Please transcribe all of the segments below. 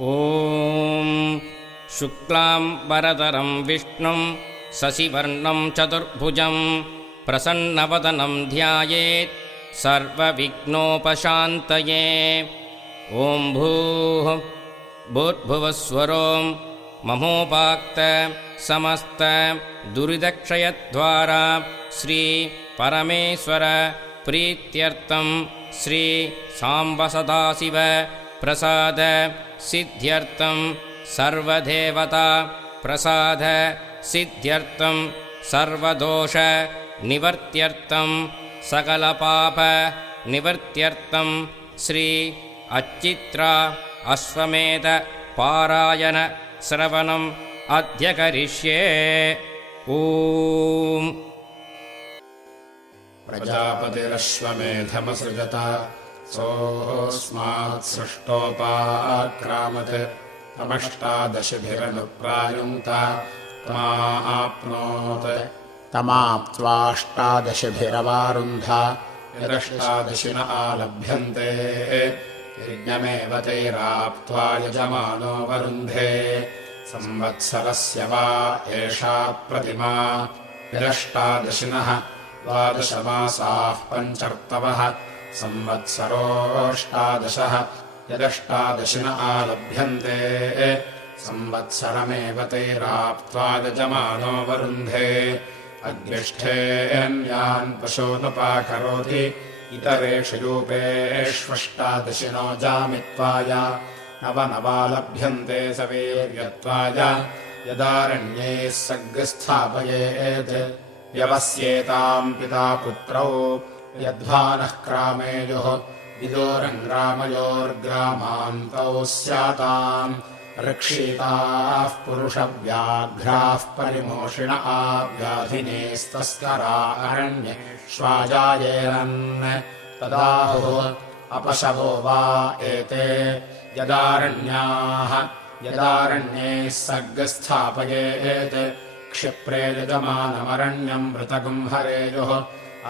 ॐ शुक्लाम्बरधरं विष्णुं शशिवर्णं चतुर्भुजं प्रसन्नवदनं ध्यायेत् सर्वविघ्नोपशान्तये। ॐ भूर्भुवस्वरों ममोपाक्त समस्त दुरिदक्षयद्वारा श्री परमेश्वर प्रीत्यर्थं श्री सांब सदाशिव प्रसाद सिद्ध्यर्थं सर्वदेवता प्रसाद सिद्ध्यर्थं सर्वदोष निवर्त्यर्थं सकलपाप निवर्त्यर्थं श्री अच्चित्रा अश्वमेध पारायण श्रवणम् अद्य करिष्ये। ॐ प्रजापतिरश्वमेधमसृजत सोऽस्मात् सृष्टोपाक्रामत् तमष्टादशभिरनुप्रायुङ्क्त तमाप्नोत् तमाप्त्वाष्टादशभिरवारुन्ध यदष्टादशिन आलभ्यन्ते यज्ञमेव तैराप्त्वा यजमानो वरुन्धे। संवत्सरस्य वा एषा प्रतिमा यदष्टादशिनः द्वादशमासाः पञ्चर्तवः संवत्सरोऽष्टादशः यदष्टादशिन आलभ्यन्ते संवत्सरमेव तैराप्त्वा यजमानो वरुन्धे। अग्निष्ठेऽन्यान् पशूनुपाकरोति इतरेषु रूपेष्वष्टादशिनो जामित्वाय नवनवालभ्यन्ते सवीर्यत्वाय यदारण्ये सर्गस्थापयेत्। व्यवस्येताम् पिता पुत्रौ यद्भानः क्रामेयुः विदोरङ्ग्रामयोर्ग्रामान्तौ स्याताम् रक्षिताः पुरुषव्याघ्राः परिमोषिण आव्याधिनेस्तस्करा अरण्येष्वाजायेरन् तदाहुः अपशवो वा एते यदारण्याः यदारण्ये सर्गस्थापयेत्। क्षिप्रे यजमानमरण्यम् मृतगुम् हरेयुः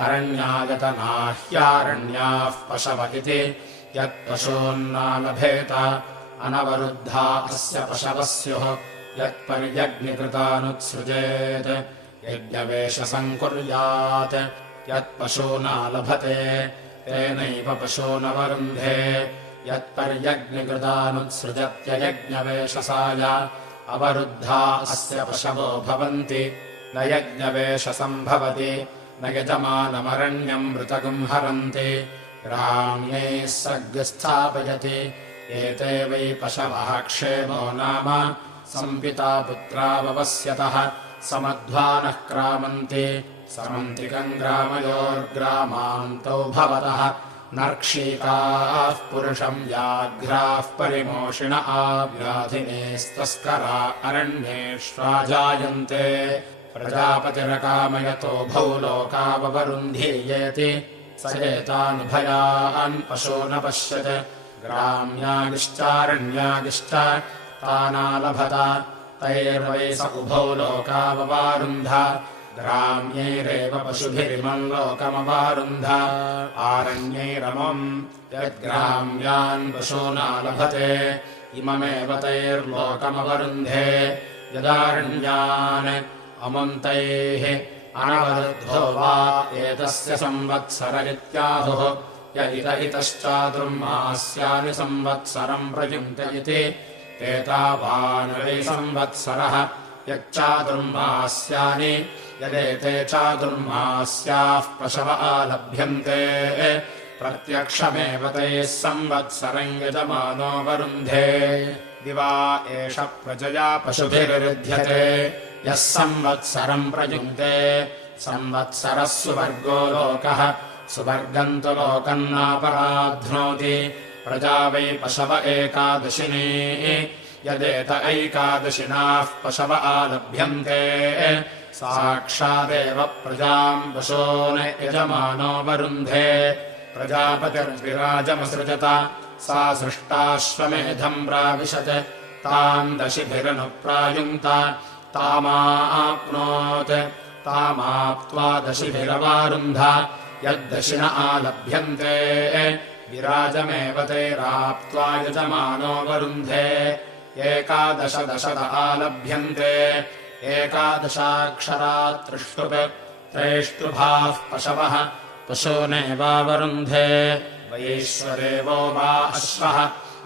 अरण्यागतनाह्यारण्याः पशव इति यत्पशून्नालभेत अनवरुद्धा अस्य पशवः स्युः। यत्पर्यग्निकृतानुत्सृजेत् यज्ञवेषसङ्कुर्यात् यत्पशूनालभते तेनैव पशूनवरुन्धे। यत्पर्यग्निकृतानुत्सृजत्ययज्ञवेषसाय अवरुद्धा अस्य पशवो भवन्ति। न यज्ञवेषसम्भवति न यजमानमरण्यम् मृतगुम् हरन्ति ग्राम्यैः सर्गस्थापयति। एते वै पशवः क्षेमो नाम सम्पिता पुत्राववस्यतः समध्वानः क्रामन्ति समन्तिकम् ग्रामयोर्ग्रामान्तौ भवतः नर्क्षीकाः पुरुषम् व्याघ्राः परिमोषिण आव्याधिनेस्तस्करा अरण्येष्वाजायन्ते। प्रजापतिरकामयतो भौ लोकावरुन्धीयेति स एतानुभयान् पशून् पश्यत्। ग्राम्यागिश्चारण्यागिश्च तानालभत तैर्वै स उभौ लोकाववारुन्ध। ग्राम्यैरेव पशुभिरिमम् लोकमवारुन्ध। आरण्यैरमम् यद्ग्राम्यान् पशूनालभते इममेव तैर्लोकमवरुन्धे। यदारण्यान् अमन्तैः अनवरुद्धो वा एतस्य संवत्सर इत्याहुः। य इतश्चातुर्मास्यानि संवत्सरम् प्रयुङ्क्त इति एतावान् वै संवत्सरः। यच्चातुर्मास्यानि यदेते चातुर्मास्याः पशव आलभ्यन्ते प्रत्यक्षमेव तैः संवत्सरम् यजमानो वरुन्धे। दिवा एष प्रजया पशुभिर्युध्यते यः संवत्सरम् प्रयुङ्क्ते। संवत्सरः सुवर्गो लोकः सुवर्गम् तु लोकम् नापराध्नोति। प्रजा वै पशव एकादशिनी यदेत ऐकादशिनाः पशव आलभ्यन्ते साक्षादेव प्रजाम् पशून् यजमानो वरुन्धे। प्रजापतिर्विराजमसृजत सा सृष्टाश्वमेधम् प्राविशत् ताम् दशिभिरनुप्रायुङ्क्त तामाप्नोत् तामाप्त्वा दशिभिरवारुन्ध। यद्दशिन आलभ्यन्ते विराजमेव तैराप्त्वा यजमानो वरुन्धे 11 दशत आलभ्यन्ते 11 त्रिष्टुप् त्रैष्टुभाः पशवः पशूनेवावरुन्धे वैश्वदेवो वा अश्वः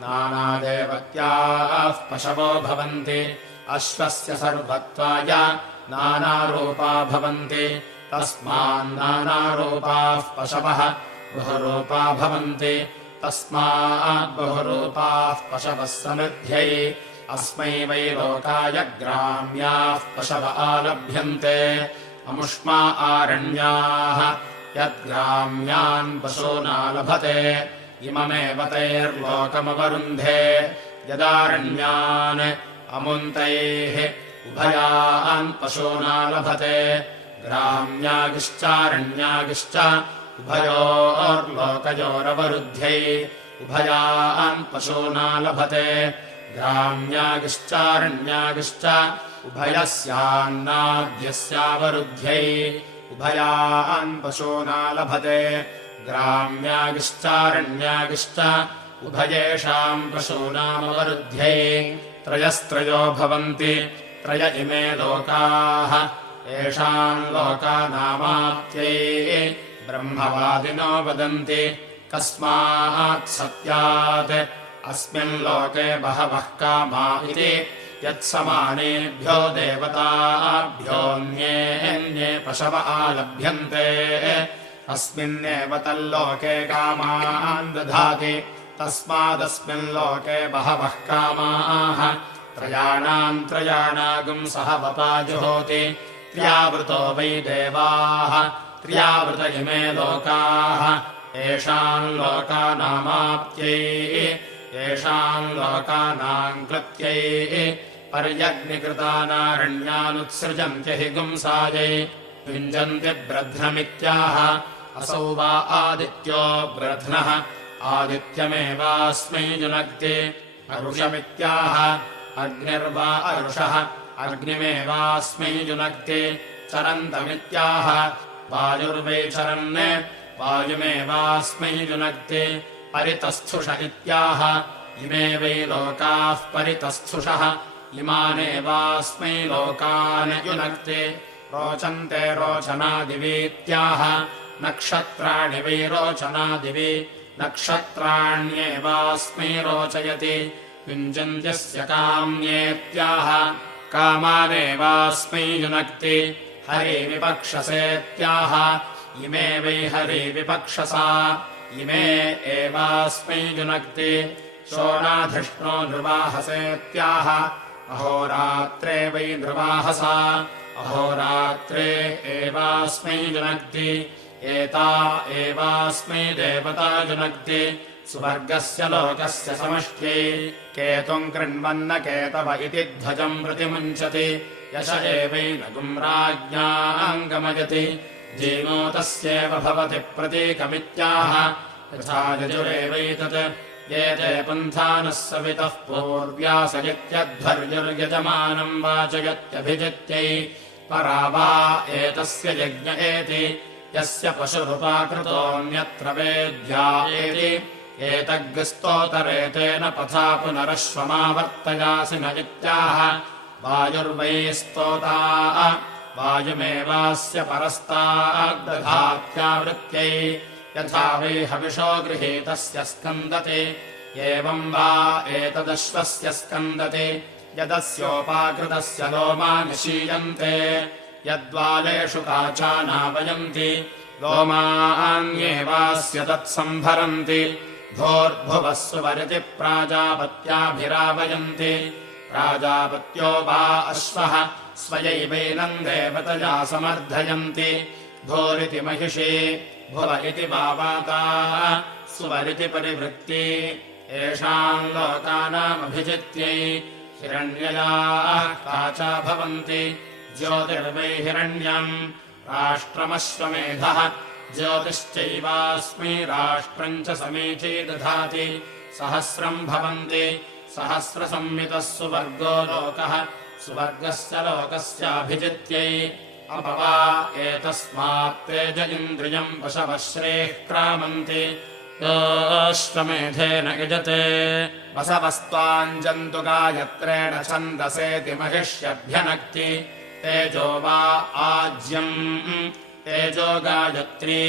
नानादेवत्याः पशवो भवन्ति अश्वस्य सर्वत्वाय नानारूपा भवन्ति तस्मान्नानारूपाः पशवः बहुरूपा भवन्ति तस्माद्बहुरूपाः पशवः समृद्ध्यै अस्मै वै लोकाय ग्राम्याः पशव आलभ्यन्ते अमुष्मा आरण्याः यद्ग्राम्यान् पशूना लभते इममेव तैर्लोकमवरुन्धे यदारण्यान् अमुन्तैः उभयान् पशूना लभते ग्राम्यागिश्चारण्यागिश्च उभयोर्लोकयोरवरुद्ध्यै उभयान् पशूना लभते ग्राम्यागिश्चारण्यागिश्च उभयस्यान्नाद्यस्यावरुद्ध्यै उभयान् पशूना लभते ग्राम्यागिश्चारण्यागिश्च उभयेषाम् पशूनामवरुद्ध्यै त्रयस्त्रयो भवन्ति त्रय इमे लोकाः येषाम् लोकानामाप्त्यै ब्रह्मवादिनो वदन्ति कस्मात् सत्यात् अस्मिन् लोके बहवः कामा इति यत्समानेभ्यो देवताभ्योऽन्ये पशव आलभ्यन्ते अस्मिन्नेव तल्लोके कामान् दधाति तस्मादस्मिन् लोके बहवः कामाः त्रयाणागुं सह वपाजुहोति त्र्यावृतो वै देवाः त्र्यावृत इमे लोकाः येषाम् लोकानामाप्त्यै येषाम् लोकानाम् कृत्यै पर्यग्निकृतानारण्यानुत्सृजन्त्य हि गुंसायै युञ्जन्ति ब्रध्नमित्याह असौ वा आदित्यो ब्रध्नः आदित्यमेवास्मै जुनक्ति अरुषमित्याह अग्निर्वा अरुषः अग्निमेवास्मै जुनक्ति चरन्तमित्याह वायुर्वै चरन् वायुमेवास्मै जुनक्ति परितस्थुष इत्याह इमे वै लोकाः परितस्थुषः इमानेवास्मै लोकान् युनक्ति रोचन्ते रोचनादिवीत्याह नक्षत्राणि वै रोचनादिवि नक्षत्राण्येवास्मै रोचयति युञ्जन्त्यस्य काम्येत्याह कामानेवास्मै युनक्ति हरिविपक्षसेत्याह इमे वै हरिविपक्षसा इमे एवास्मै जुनक्ति शोणाधिष्णो नृवाहसेत्याह अहोरात्रे वै नृवाहसा अहोरात्रे एवास्मै जुनक्ति एता एवास्मै देवता जुनक्ति सुवर्गस्य लोकस्य समष्ट्यै केतुम् कृण्वन्न केतव इति ध्वजम् प्रतिमुञ्चति यश एवैनगुम् राज्ञाम् गमयति जीनो तस्यैव भवति प्रतीकमित्याह यथा यजुरेवैतत् ये ते पन्थानः सवितः पूर्व्यासयत्यध्वर्युर्यजमानम् वाचयत्यभिजित्यै परा वा एतस्य यज्ञ एति यस्य पशुरुपाकृतोऽन्यत्र वेद्या एति एतग्स्तोतरेतेन पथा पुनरश्वमावर्तयासि न इत्याह वायुर्वै स्तोता वायुमेवास्य परस्ताद्दधात्यावृत्यै यथा वै हविषो गृहीतस्य स्कन्दति एवम् वा एतदश्वस्य स्कन्दति यदस्योपाकृतस्य लोमा निशीयन्ते यद्वालेषु काचानावयन्ति लोमान्येवास्य तत्सम्भरन्ति भोर्भुवः सुवरिति प्राजापत्याभिरावयन्ति प्राजापत्यो वा अश्वः स्वयैवैनम् देवतया समर्थयन्ति भोरिति महिषी भुव इति वावाताः सुवरिति परिवृत्ति येषाम् लोकानामभिजित्यै हिरण्ययाः काचा भवन्ति ज्योतिर्वै हिरण्यम् राष्ट्रमश्वमेधः ज्योतिश्चैवास्मै राष्ट्रम् च समीची दधाति सहस्रम् भवन्ति सहस्रसंमितः सुवर्गो लोकः सुवर्गस्य लोकस्याभिजित्यै अपवा एतस्मात् तेज इन्द्रियम् पशवः श्रेः क्रामन्ति योऽश्वमेधेन यजते वसवस्त्वाञ्जन्तु गायत्रेण छन्दसेति महिष्यभ्यनक्ति तेजो वा आज्यम् तेजो गायत्री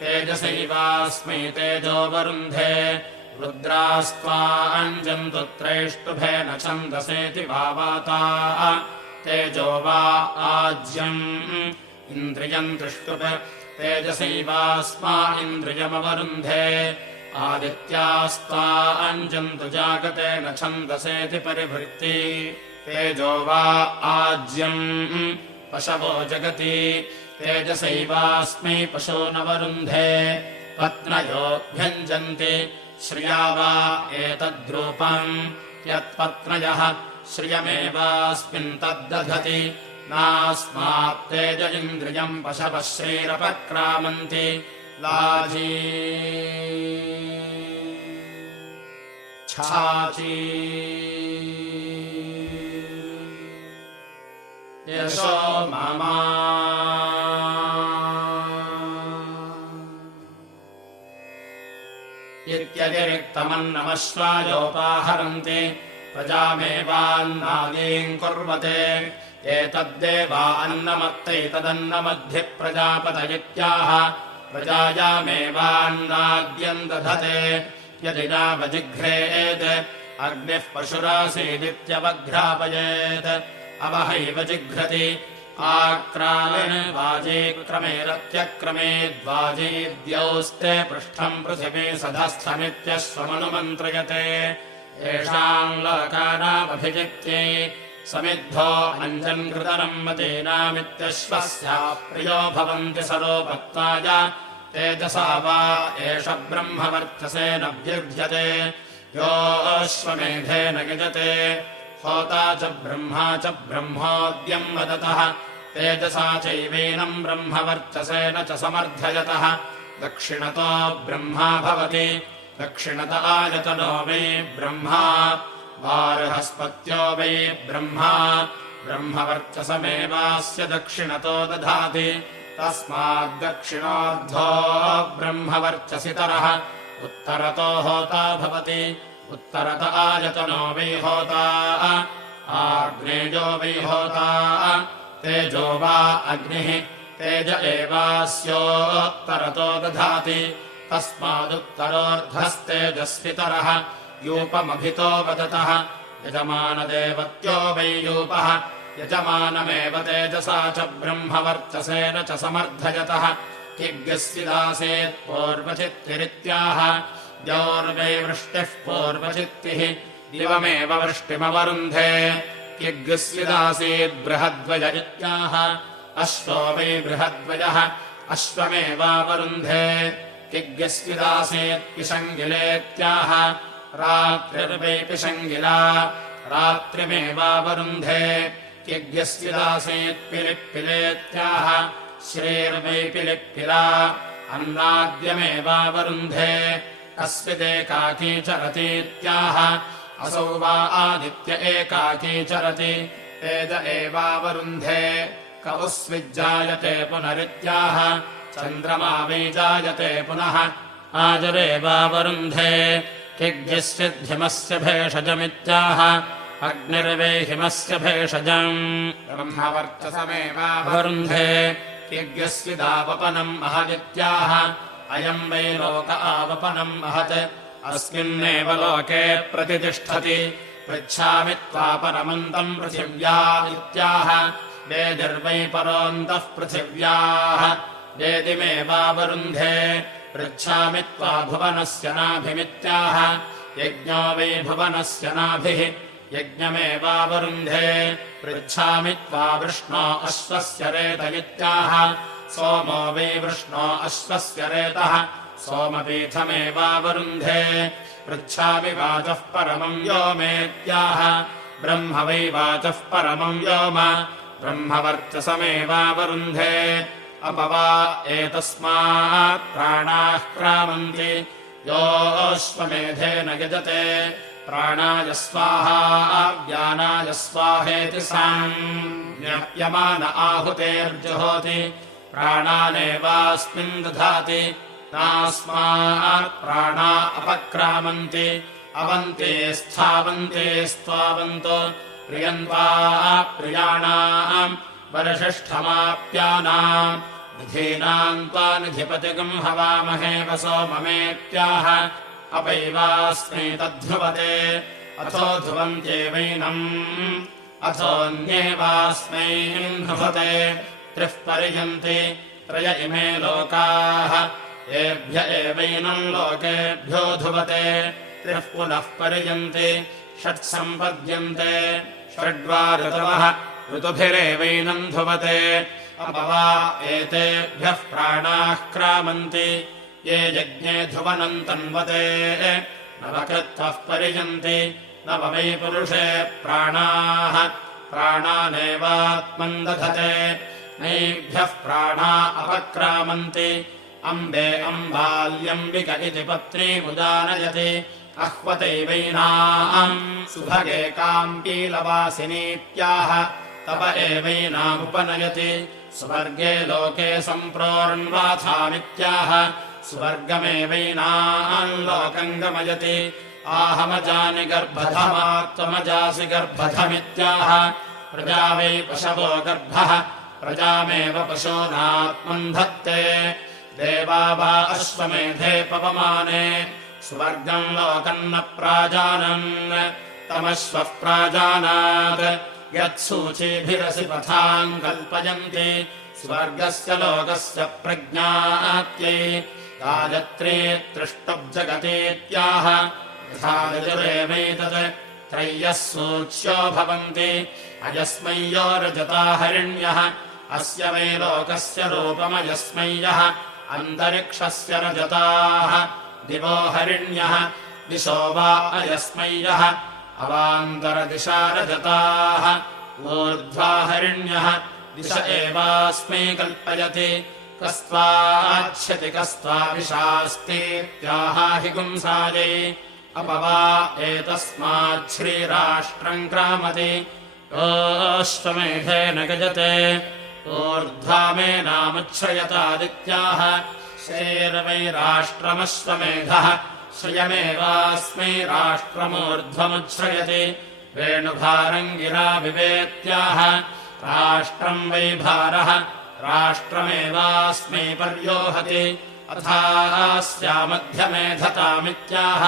तेजसैवास्मै तेजो वरुन्धे रुद्रास्त्वाञ्जन्तु त्रैष्टुभेन छन्दसेति भावाता तेजो वा आज्यम् इन्द्रियम् दृष्टुभ तेजसैवास्मा इन्द्रियमवरुन्धे आदित्यास्त्वाञ्जन्तु जागतेन छन्दसेति परिभृत्ति तेजो वा आज्यम् पशवो जगति तेजसैवास्मै पशूनवरुन्धे पत्नयोऽभ्यञ्जन्ति श्रिया वा एतद्रूपम् यत्पत्नयः श्रियमेवास्मिन् तद्दधति नास्मात्तेज इन्द्रियम् पशवः श्रीरपक्रामन्ति लाजी छाची यशो मामा इत्यतिरिक्तमन्नमश्वायोपाहरन्ति प्रजामेवान्नादीम् कुर्वते एतद्देवा अन्नमत्तैतदन्नमद्भिः प्रजापतयित्याह प्रजायामेवान्नाद्यम् दधते यदि नावजिघ्रेत् अग्निः पशुरासीदित्यवघ्रापयेत् अवहैव जिघ्रति आक्रामेण वाजीक्रमे रत्यक्रमे द्वाजीद्यौस्ते पृष्ठम् पृथिवी सधस्थमित्यश्वमनुमन्त्रयते येषाम् लोकानामभिजित्यै समिद्धो अञ्जन्कृतरम् मतीनामित्यश्वस्य प्रियो भवन्ति सरोपत्ताय तेजसा वा एष ब्रह्मवर्चसेन व्युध्यते योऽश्वमेधेन यजते होता च ब्रह्मोद्यम् वदतः तेजसा चैवैनम् ब्रह्मवर्चसेन च समर्थयतः दक्षिणतो ब्रह्मा भवति दक्षिणत आयतनो वै ब्रह्मा वार्हस्पत्यो वै ब्रह्मा ब्रह्मवर्चसमेवास्य दक्षिणतो दधाति तस्माद्दक्षिणोऽर्धो ब्रह्मवर्चसितरः उत्तरतो होता भवति उत्तरत आयतनो वै होता आग्नेयो वै होता तेजो वा अग्निः तेज एवास्योत्तरतो दधाति तस्मादुत्तरोऽर्धस्तेजस्वितरः यूपमभितो वदतः यजमानदेवत्यो वै यूपः यजमानमेव तेजसा च ब्रह्मवर्चसेन च समर्थयतः किग्यस्विदासेत् पूर्वचित्तिरित्याह द्यौर्वै वृष्टिः पूर्वचित्तिः दिवमेव वृष्टिमवरुन्धे किग्यस्विदासीत् बृहद्वय इत्याह अश्वो वै बृहद्वयः अश्वमेवावरुन्धे किग्यस्विदासीत् पिशङ्गिलेत्याह रात्रिर्वै पिशङ्गिला रात्रिमेवावरुन्धे किग्यस्विदासीत् पिलिप्पिलेत्याह श्रीर्वै पिलिप्पिला अन्नाद्यमेवावरुन्धे कस्विदेकाकी चरतीत्याह असौ वा आदित्य एकाकी चरति तेज एवावरुन्धे कौस्विज्जायते पुनरित्याह चन्द्रमा वै जायते पुनः आजरेवावरुन्धे किग्यस्विद्धिमस्य भेषजमित्याह अग्निर्वै हिमस्य भेषजम् ब्रह्मवर्चसमेवावरुन्धे किग्यस्विदावपनम् महदित्याह अयम् वै लोक आवपनम् महत् अस्मिन्नेव लोके प्रतितिष्ठति पृच्छामि त्वा परमन्तम् पृथिव्या इत्याह वेदिर्वै परोऽन्तः पृथिव्याः वेदिमेवावरुन्धे पृच्छामि त्वा भुवनस्य नाभिमित्याह यज्ञो वै भुवनस्य नाभिः यज्ञमेवावरुन्धे पृच्छामि त्वा वृष्णो अश्वस्य रेत इत्याह सोमो वै वृष्णो अश्वस्य रेतः सोमपीठमेवावरुन्धे पृच्छामि वाचः परमम् व्योमेत्याह ब्रह्म वै वाचः परमम् व्योम ब्रह्मवर्चसमेवावरुन्धे अपवा एतस्मात् प्राणाः क्रामन्ति योऽश्वमेधेन यजते प्राणाय स्वाहा व्यानाय स्वाहेति साम्यप्यमान आहुतेर्जुहोति प्राणानेवास्मिन् दधाति नास्मात् प्राणा अपक्रामन्ति अवन्ते स्थावन्ते स्त्वावन्तो प्रियन्त्वा प्रियाणाम् वरषष्ठमाप्यानाम् निधीनाम् त्वा निधिपतिगम् हवामहे वसो ममेत्याह अपैवास्मै तद्ध्रुवते अथो ध्रुवन्त्येवैनम् अथोऽन्येवास्मै ध्रुवते त्रिः पर्यन्ति त्रय इमे लोकाः एभ्य एवैनम् लोकेभ्यो ध्रुवते त्रिः पुनः पर्यन्ति षट्सम्पद्यन्ते षड्वा ऋतवः ऋतुभिरेवैनम् ध्रुवते अपवा एतेभ्यः प्राणाः क्रामन्ति ये यज्ञे ध्रुवनम् तन्वते नवकृत्वः पर्यन्ति नव वै पुरुषे प्राणाः प्राणानेवात्मन् दधते नैभ्यः प्राणा अपक्रामन्ति अम्बे अम्बाल्यम्बिक इति पत्नीमुदानयति अह्वतैवैनाम् सुभगे काम्पीलवासिनीत्याह तप एवैनामुपनयति स्वर्गे लोके सम्प्रोर्ण्वाथामित्याह स्वर्गमेवैनाम् लोकम् गमयति आहमजानि गर्भधमात्त्वमजासि गर्भधमित्याह प्रजा वै पशवो गर्भः प्रजामेव पशूनात्मन् धत्ते देवा वा अश्वमेधे पवमाने स्वर्गम् लोकम् न प्राजानन् तमश्वः प्राजानात् यत्सूचीभिरसि पथाम् कल्पयन्ति स्वर्गस्य लोकस्य प्रज्ञात्यै गायत्री त्रिष्टुब्जगतीत्याह यथा यजुरेवैतत् त्रय्यः सूच्यो भवन्ति अयस्मै यो रजता हरिण्यः अस्य वै लोकस्य रूपमयस्मै यः अन्तरिक्षस्य रजताः दिवो हरिण्यः दिशो वा अयस्मै यः अवान्तरदिशा रजताः ऊर्ध्वा हरिण्यः दिश एवास्मै कल्पयति कस्त्वाच्छति कस्त्वाविशास्तीत्याहाहि गुंसायै अपवा एतस्माच्छ्रीराष्ट्रम् क्रामति योऽश्वमेधेन गजते ऊर्ध्वा मे नामुच्छ्रयतादित्याह श्रेर्वैराष्ट्रमश्वमेधः श्रियमेवास्मै राष्ट्रमूर्ध्वमुच्छ्रयति वेणुभारम् गिरा विवेत्याह राष्ट्रम् वै भारः राष्ट्रमेवास्मै पर्योहति अथास्यामध्यमेधतामित्याह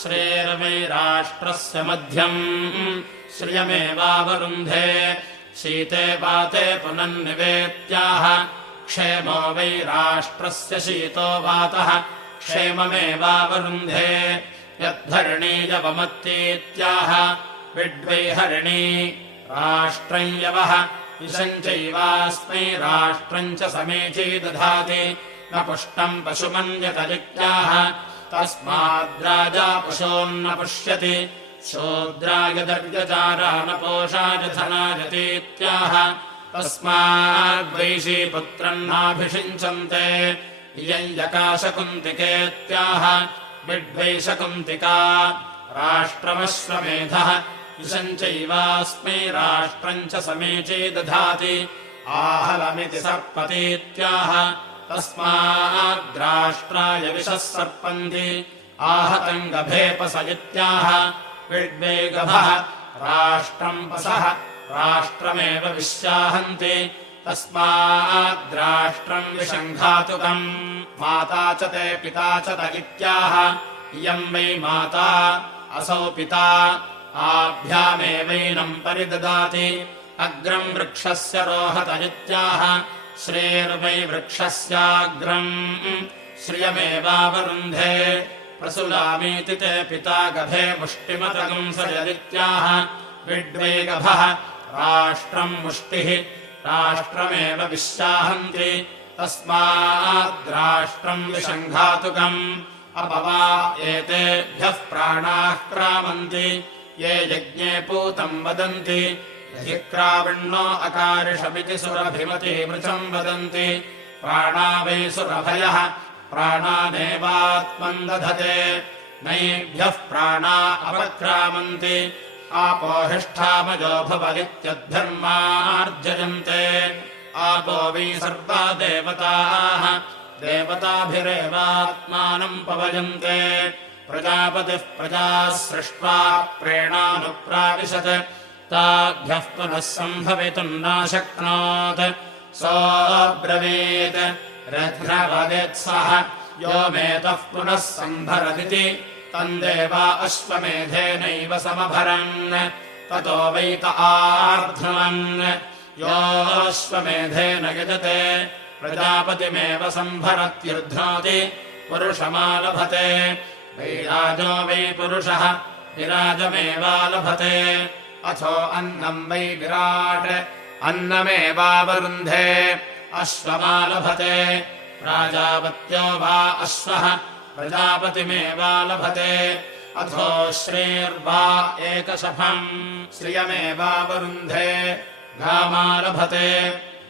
श्रेर्वै राष्ट्रस्य मध्यम् श्रियमेवावरुन्धे शीते वाते पुनन्निवेत्याह क्षेमो वै राष्ट्रस्य शीतो वातः क्षेममेवावरुन्धे यद्धरणीयवमत्तीत्याह विड्वै हरिणी राष्ट्रम् यवः विशम् चैवास्मै राष्ट्रम् च समीची दधाति न पुष्टम् पशुमन्यतरित्याह तस्माद्राजा पशून्न पुष्यति शूद्रायदर्यचारानपोषाय धनायतीत्याह तस्माद्वैशीपुत्रम् नाभिषिञ्चन्ते इयम् यकाशकुन्तिकेत्याह विड्वैशकुन्तिका राष्ट्रमश्वमेधः विशम् चैवास्मै राष्ट्रम् च समीची दधाति आहलमिति सर्पतीत्याह तस्माद्राष्ट्राय विशः सर्पन्ति आहतम् गभेपस इत्याह विड्वै गभः राष्ट्रम् पसः राष्ट्रमेव विश्याहन्ति तस्माद्राष्ट्रम् विशङ्घातुकम् माता च ते पिता च त इत्याह इयम् वै माता असौ पिता आभ्यामेवैनम् परिददाति अग्रम् वृक्षस्य रोहत इत्याह श्रेर्वै वृक्षस्याग्रम् श्रियमेवावरुन्धे प्रसुलामीति ते पिता गभे मुष्टिमतगुंसयदित्याह विड्वै गभः राष्ट्रम् मुष्टिः राष्ट्रमेव विश्याहन्ति तस्माद्राष्ट्रम् विशङ्घातुकम् अपवा एतेभ्यः प्राणाः क्रामन्ति ये यज्ञे पूतम् वदन्ति यजिक्राविण्णो अकारिषमिति सुरभिमति मृचम् वदन्ति प्राणा वै सुरभयः प्राणानेवात्मन् दधते नैभ्यः प्राणा अपक्रामन्ति आपोहिष्ठामयो भवदित्यद्धर्मार्जयन्ते आपो वै सर्वा देवताः देवताभिरेवात्मानम् पवयन्ते प्रजापतिः प्रजाः सृष्ट्वा प्रेणानुप्राविशत् ताभ्यः पुनः सम्भवितुम् नाशक्नोत् सोऽब्रवीत् रथ्रवदेत्सः यो मेतः पुनः सम्भरदिति तन्देवा अश्वमेधेनैव समभरन् ततो वैत आर्ध्वन् योऽश्वमेधेन यजते प्रजापतिमेव सम्भरत्युर्ध्नोति पुरुषमालभते वैराजो वै पुरुषः विराजमेवालभते अथो अन्नम् वै विराट् अन्नमेवावरुन्धे अश्वमालभते प्राजापत्यो वा अश्वः प्रजापतिमेवालभते अथो श्रीर्वा एकशफम् श्रियमेवावरुन्धे गामालभते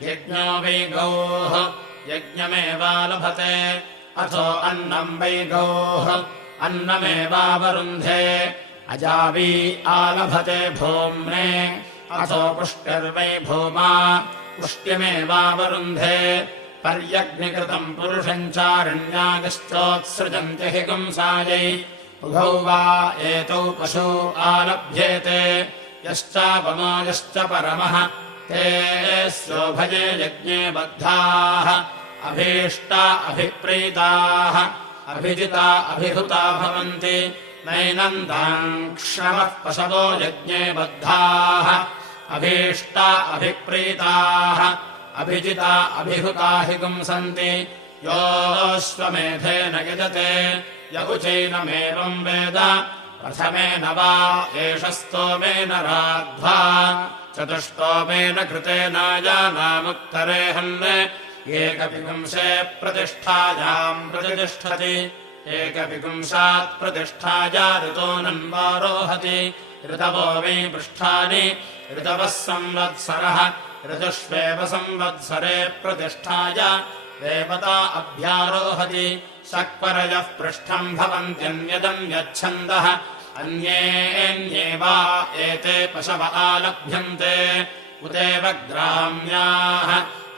यज्ञो वै गौः यज्ञमेवालभते अथो अन्नम् वै गौः अन्नमेवावरुन्धे अजावी आलभते भूम्ने अथो पुष्टिर्वै भूमा पुष्ट्यमेवावरुन्धे पर्यग्निकृतम् पुरुषम् चारण्यागश्चोत्सृजन्ति हि पुंसायै उभौ वा एतौ पशू आलभ्येते यश्चापमो यश्च परमः ते सोभये यज्ञे बद्धाः अभीष्टा अभिप्रीताः अभिजिता अभिहुता भवन्ति नैनन्दाङ्क्षमः पशवो यज्ञे बद्धाः अभीष्टा अभिप्रीताः अभिजिता अभिहुता हि पुंसन्ति योऽश्वमेधेन यजते य उचैनमेवम् वेद प्रथमेन वा एष स्तोमेन राध्वा चतुष्टोमेन कृतेनायानामुत्तरेहन् एकविपुंसे प्रतिष्ठायाम् प्रतिष्ठति एकविपुंसात् प्रतिष्ठाया ऋतोऽनन्वारोहति ऋतवो वै पृष्ठानि ऋतवः संवत्सरः ऋतुष्वेव संवत्सरे प्रतिष्ठाय देवता अभ्यारोहति शक्परयः पृष्ठम् भवन्त्यन्यदन्यच्छन्दः अन्ये वा एते पशव आलभ्यन्ते उदेव ग्राम्याः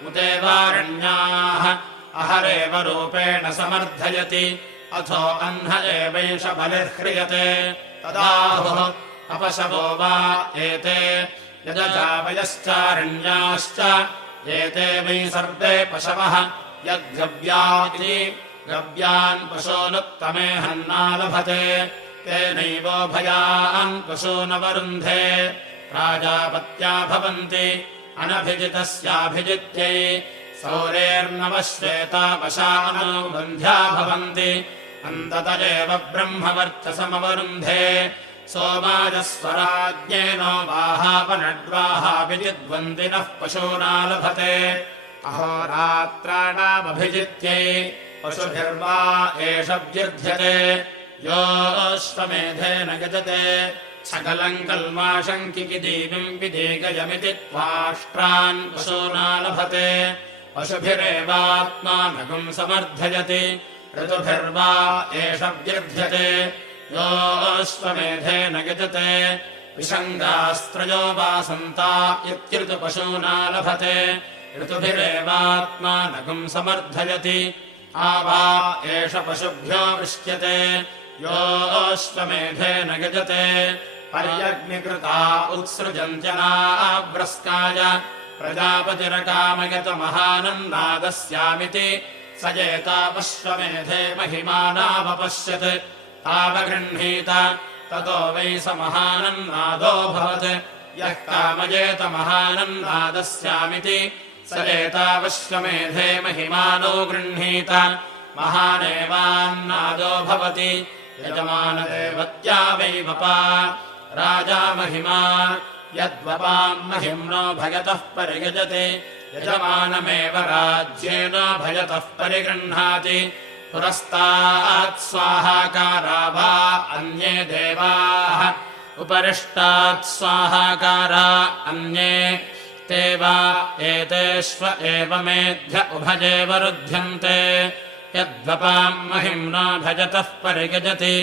उदेवारण्याः अहरेव रूपेण समर्थयति अथो अह्न एवैष बलिर्ह्रियते तदाहुः अपशवो वा एते यजजावयश्चारण्याश्च एते वै सर्वे पशवः यद्गव्या इति गव्यान् पशूनुत्तमे हन्नालभते तेनैवोभयान् पशूनवरुन्धे प्राजापत्या भवन्ति अनभिजितस्याभिजित्यै सौरेर्नवश्वेतापशानुबन्ध्या भवन्ति अन्तत एव ब्रह्मवर्चसमवरुन्धे सोमाजस्वराज्ञेनो वाहापनड्वाहाभिजिद्वन्दिनः पशूनालभते अहोरात्राणामभिजित्यै पशुभिर्वा एष व्यर्थ्यते योऽश्वमेधेन यजते सकलम् कल्माषम् किकिदीविम् विदीगयमिति त्वाष्ट्रान् पशूनालभते पशुभिरेवात्मानगुम् समर्थयति ऋतुभिर्वा एष व्यर्थ्यते योऽश्वमेधेन यजते विषङ्गास्त्रयो वा सन्ता इत्यृतुपशूनालभते ऋतुभिरेवात्मानगुम् समर्थयति आवा एष पशुभ्यो विष्यते योऽश्वमेधेन यजते पर्यग्निकृता उत्सृजन्त्यनाव्रस्काय प्रजापतिरकामयतमहानन्नादस्यामिति स एतावश्वमेधे महिमानावपश्यत् तावगृह्णीत ततो वै स महानन्नादोऽभवत् यः कामयेत महानन्नादस्यामिति स एतावश्वमेधे महिमानो गृह्णीत महानेवान्नादो भवति यजमानदेवत्या वै वपा राजा महिमा यद्वपाम् महिम्नो भयतः परिगजति यजमानमेव राज्येन भयतः परिगृह्णाति पुरस्तात् स्वाहाकारा वा अन्ये देवाः उपरिष्टात् स्वाहाकारा अन्ये ते वा एतेष्व एव मेध्य उभये वरुध्यन्ते यद्वपाम् महिम्नो भजतः परिगजति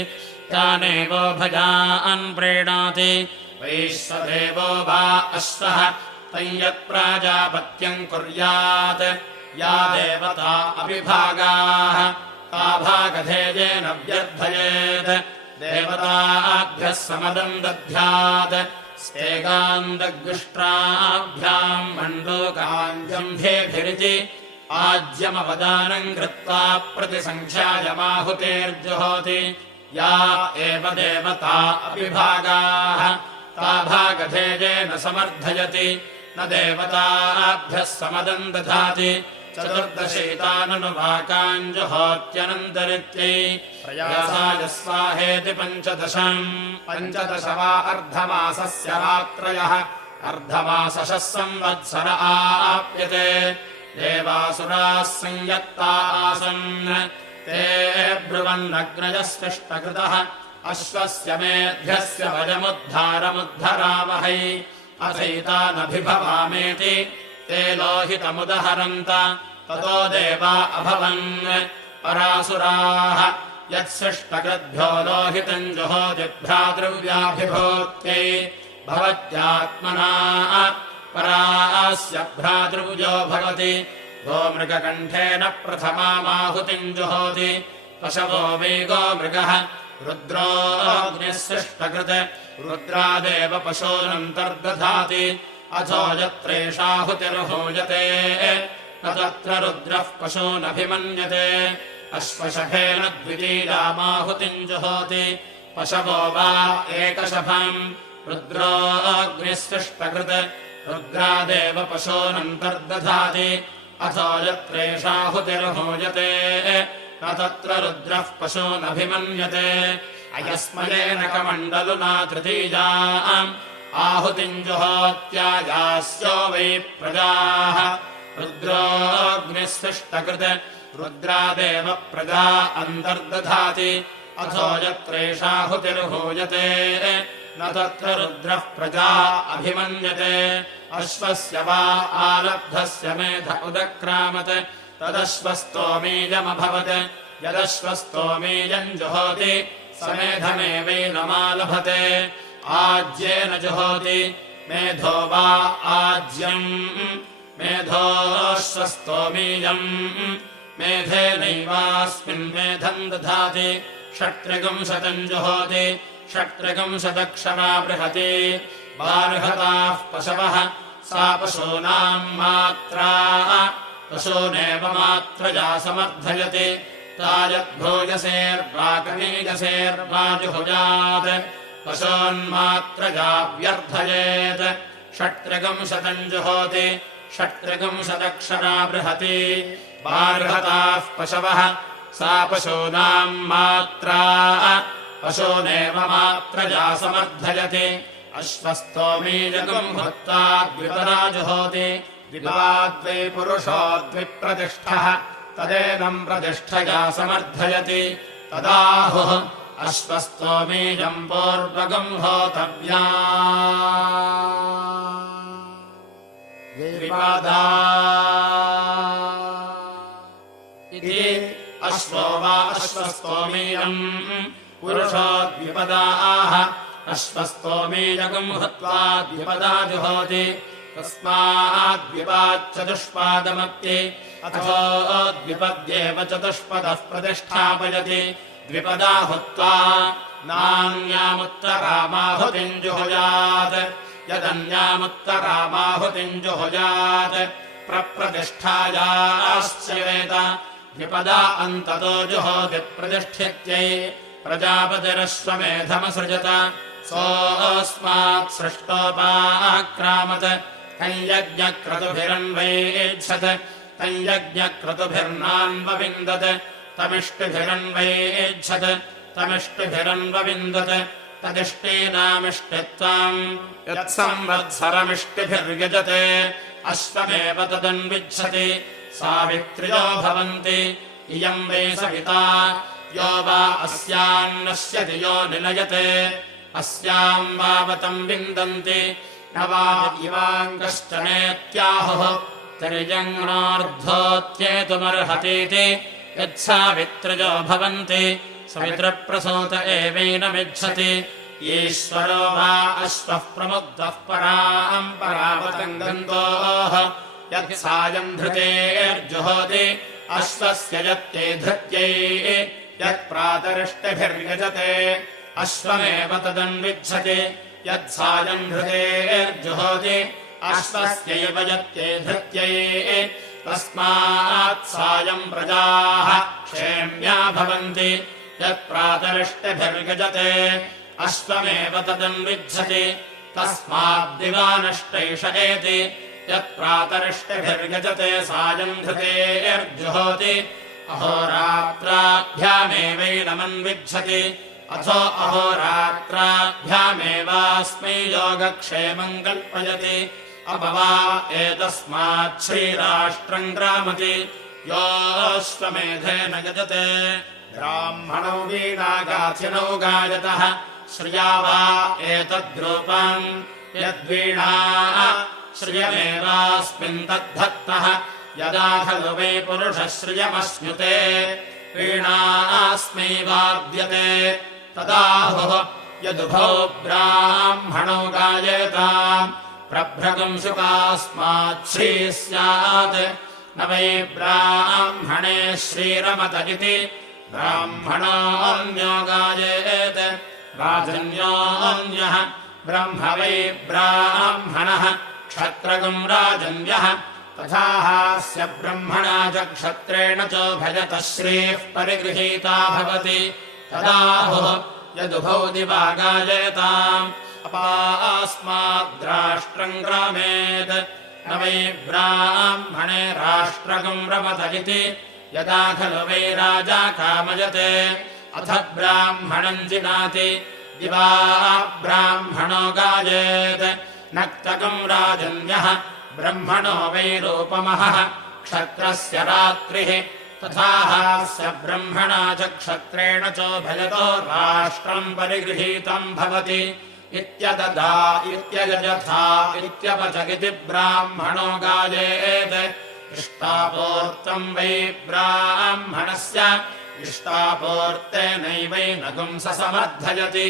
तानेवोभयान् प्रीणाति वैश्वदेवो वा अश्वः तञ्यत्प्राजापत्यम् कुर्यात् या देवता अभिभागाः ता भागधेयेन व्यर्थयेत् देवताभ्यः समदम् दध्यात् स्तेगान्दगुष्ट्राभ्याम् मण्डूकाञ्जम्भेभिरिति आज्यमवदानम् कृत्वा प्रतिसङ्ख्यायमाहुतेर्जुहोति या एव देवता अभिभागाः ता भागधेयेन समर्थयति न देवताभ्यः समदम् दधाति चतुर्दशैताननुवाकाञ्जुहोत्यनन्तरित्यै प्रयासाय स्वाहेति 15 वा अर्धमासस्य रात्रयः अर्धमासशः संवत्सर आप्यते देवासुराः संयत्ता आसन् ते ब्रुवन्नग्नयस्पृष्टकृतः अश्वस्य मेध्यस्य वयमुद्धारमुद्धरामहै अथैतानभिभवामेति ते लोहितमुदहरन्त ततो देवा अभवन् परासुराः यत्सृष्टकृद्भ्यो लोहितम् जुहोति भ्रातृव्याभिभूत्यै भवत्यात्मना परास्य भ्रातृव्यो भवति गोमृगकण्ठेन प्रथमामाहुतिम् जुहोति पशवो वै गोमृगः रुद्रोऽग्निः सृष्टकृत् रुद्रादेव पशूनन्तर्दधाति अथो यत्रेषाहुतिर्हूयते न तत्र रुद्रः पशूनभिमन्यते अश्वशफेन द्वितीयामाहुतिम् जुहोति पशवो वा एकशफम् रुद्रोऽग्निः सृष्टकृत् रुद्रादेव पशूनन्तर्दधाति अथो यत्रेषाहुतिर्हूयते न तत्र रुद्रः पशूनभिमन्यते अयस्मयेन कमण्डलुना तृतीयाम् आहुतिम् जुहोत्यायास्यो वै प्रजाः रुद्रोऽग्निः सृष्टकृत् रुद्रादेव प्रजा अन्तर्दधाति अथो यत्रेषाहुतिर्हूयते न तत्र रुद्रः प्रजा अभिमन्यते अश्वस्य वा आलब्धस्य मेध उदक्रामत् तदश्वस्तोमीयमभवत् यदश्वस्तोमीयम् जुहोति समेधमेवैनमालभते आज्येन जुहोति मेधो वा आज्यम् मेधोऽश्वस्तोमीयम् मेधेनैवास्मिन् मेधम् दधाति षट्त्रिगुंशतम् जुहोति षट्त्रिगुंशदक्षरा बृहति बार्हताः पशवः सा पशूनाम् मात्रा पशूनेव मात्रया समर्थयति तायद्भूयसेर्वाकनीयसेर्वा जुहुयात् पशून्मात्रया व्यर्थयेत् षट्त्रिगुंशतम् जुहोति षट्त्रिगुंशदक्षरा बृहति बार्हताः पशवः सा पशूनाम् मात्रा पशूनेव मात्रया समर्थयति अश्वस्तोमीयगम् भुक्त्वा द्विपदा जुहोति द्विपाद्वै पुरुषो द्विप्रतिष्ठः तदेनम् प्रतिष्ठया समर्थयति तदाहुः अश्वस्तोमीयम् पूर्वगम् होतव्या द्विपदा इति अश्वो वा अश्वस्तोमीयम् पुरुषो द्विपदा आह अश्वस्तोमीयगम् हत्वा द्विपदा जुहोति तस्माद्विपाच्चतुष्पादमप्ति अथो द्विपद्येव चतुष्पदः प्रतिष्ठापयति द्विपदा हुत्वा नान्यामुत्तरामाहुतिम् जुहुयात् यदन्यामुत्तरामाहुतिम् जुहुयात् प्रप्रतिष्ठायाश्च वेद द्विपदा अन्ततो जुहोति प्रतिष्ठित्यै प्रजापतिरश्वमेधमसृजत सोऽस्मात् सृष्टोपाक्रामत् तञ्यज्ञक्रतुभिरन्वैच्छत् तञ्यज्ञक्रतुभिर्नान्वविन्दत् तमिष्टिभिरन्वैच्छत् तमिष्टिभिरन्वविन्दत् तदिष्टीनामिष्टित्वाम् यत्संवत्सरमिष्टिभिर्यजते अश्वमेव तदन्विच्छति सावित्र्यो भवन्ति इयम् वै सविता यो वा अस्यान्नश्यति यो निलयते अस्याम् वावतम् विन्दन्ति न वा इवाङ्गश्च नेत्याहुः तिर्यङ्नार्धोत्येतुमर्हतीति यत्सावित्रयो भवन्ति सवित्रप्रसूत एवैनमिच्छति ईश्वरो वा अश्वः प्रमुग्धः पराम् परावतम् गन्तोः यत्सायम् धृतेर्जुहोति अश्वस्य यत्ते धृत्यै यत्प्रातरिष्टिभिर्यजते अश्वमेव तदन्विच्छति यत्सायम् धृतेर्जुहोति अश्वस्यैव यत्ते धृत्यै तस्मात् सायम् प्रजाः क्षेम्या भवन्ति यत्प्रातरिष्टिभिर्यजते अश्वमेव तदन्विच्छति तस्माद्दिवानष्टैष एति यत्प्रातरिष्टिभिर्यजते सायम् धृतेर्जुहोति अहोरात्राभ्यामेवैनमन्विच्छति अथो अहोरात्राभ्यामेवास्मै योगक्षेमम् कल्पयति अपवा एतस्मात् श्रीराष्ट्रम् ग्रामति योऽश्वमेधेन यजते ब्राह्मणौ वीणागाथिनौ गायतः श्रिया वा एतद्रूपम् यद्वीणा श्रियमेवास्मिन् तद्धत्तः यदा खलु वै पुरुषः श्रियमश्नुते वीणास्मै वाद्यते तदाहुः यदुभौ ब्राह्मणौ गायेताम् प्रभ्रगम् शुकास्मात् श्री स्यात् न वै ब्राह्मणे श्रीरमत इति ब्राह्मणोऽन्यो गायेत् राजन्योऽन्यः ब्रह्म वै ब्राह्मणः क्षत्रगम् राजन्यः तथा हास्य ब्रह्मणा च क्षत्रेण चोभयतः श्रीः परिगृहीता भवति तदाहुः यदुभौ दिवा गायेताम् अपास्माद्राष्ट्रम् ग्रामेत् न वै ब्राह्मणे राष्ट्रगम् रमत इति यदा खलु वै राजा कामयते अथ ब्राह्मणम् जिनाति दिवा ब्राह्मणो गायेत् नक्तकम् राजन्यः ब्रह्मणो वै रूपमहः क्षत्रस्य रात्रिः तथा हास्य ब्रह्मणा च क्षत्रेण चोभयतो राष्ट्रम् परिगृहीतम् भवति इत्यददा इत्ययजथा इत्यपचगिति ब्राह्मणो गायेत् इष्टापूर्तम् वै ब्राह्मणस्य इष्टापूर्तेनैवैनगुम् स समर्थयति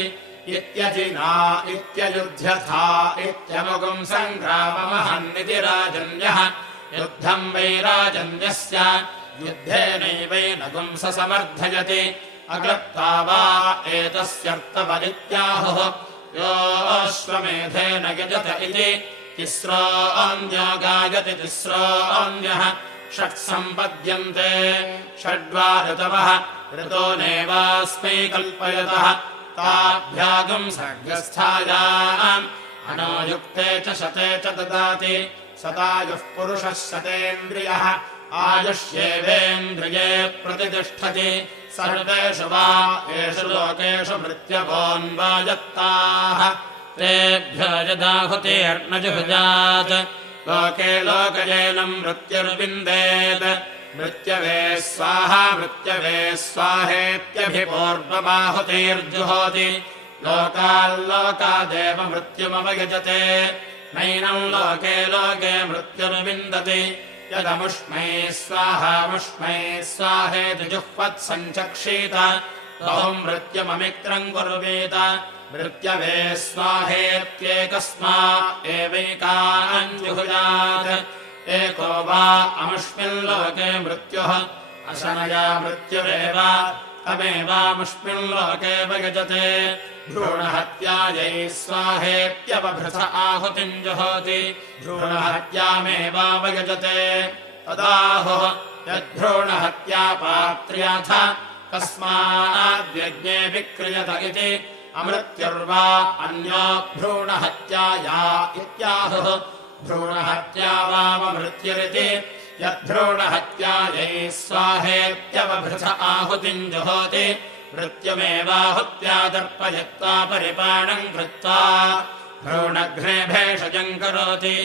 इत्यजिना इत्ययुध्यथा इत्यमुगुम् सङ्ग्राममहन्निति राजन्यः युद्धम् वै राजन्यस्य युद्धेनैवैनगुम् स समर्थयति अकृत्वा वा एतस्यर्थवदित्याहुः योऽश्वमेधेन यजत इति तिस्रोऽन्यो गायति तिस्रोऽन्यः षट्सम्पद्यन्ते षड्वा ऋतवः ऋतोनेवास्मै कल्पयतः ताभ्यागम् सर्गस्थायाम् अनोयुक्ते च शते च ददाति सतायुः पुरुषः शतेन्द्रियः आयुष्येवेन्द्रिये प्रतितिष्ठति सर्वेषु वा येषु लोकेषु मृत्यवोऽन्वायत्ताः तेभ्यो यदाहुतिर्न जुहुयात् लोके लोकजेनम् मृत्युर्विन्देत् मृत्यवे स्वाहा मृत्यवे स्वाहेत्यभिपूर्वमाहुतिर्जुहोति लोकाल्लोकादेव मृत्युमवयजते नैनम् लोके लोके मृत्युर्विन्दति यदमुष्मै स्वाहामुष्मै स्वाहेति जुह्वत्सञ्चक्षीत बहुम् मृत्युममित्रम् कुर्वीत मृत्यवे स्वाहेत्येकस्मा एवैकाम् जुहुयात् एको वा अमुष्मिल्लोके मृत्युः अशनया मृत्युरेव तमेवामुष्मिल्लोके वयजते भ्रूणहत्यायै स्वाहेत्यवभृथ आहुतिम् जुहोति भ्रूणहत्यामेवावयजते तदाहुः यद्भ्रूणहत्यापात्र्याथ कस्माद्यज्ञे विक्रियत इति अमृत्युर्वा अन्यो भ्रूणहत्याया इत्याहुः भ्रूणहत्या वाममृत्युरिति यद्भ्रूणहत्यायै स्वाहेत्यवभृथ आहुतिम् जुहोति मृत्युमेवाहुत्या दर्पयित्वा परिपाणम् कृत्वा भ्रूणघ्ने भेषजम् करोति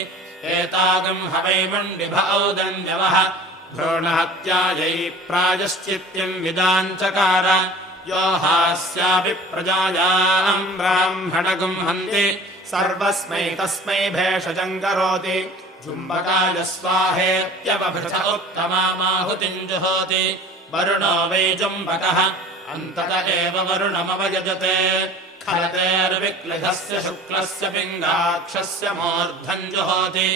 एतागम् हवै मुण्डिभ औदन्यवः भ्रूणहत्यायै प्रायश्चित्यम् विदाञ्चकार यो हास्यापि प्रजायाम् ब्राह्मणगुम् हन्ति सर्वस्मै तस्मै भेषजम् करोति जुम्बकाय स्वाहेत्यवभृथ उत्तमामाहुतिम् जुहोति वरुणो वै जुम्बकः अन्तत एव वरुणमवयजते खलतेर्विक्लिधस्य शुक्लस्य पिङ्गाक्षस्य मूर्धम् जुहोति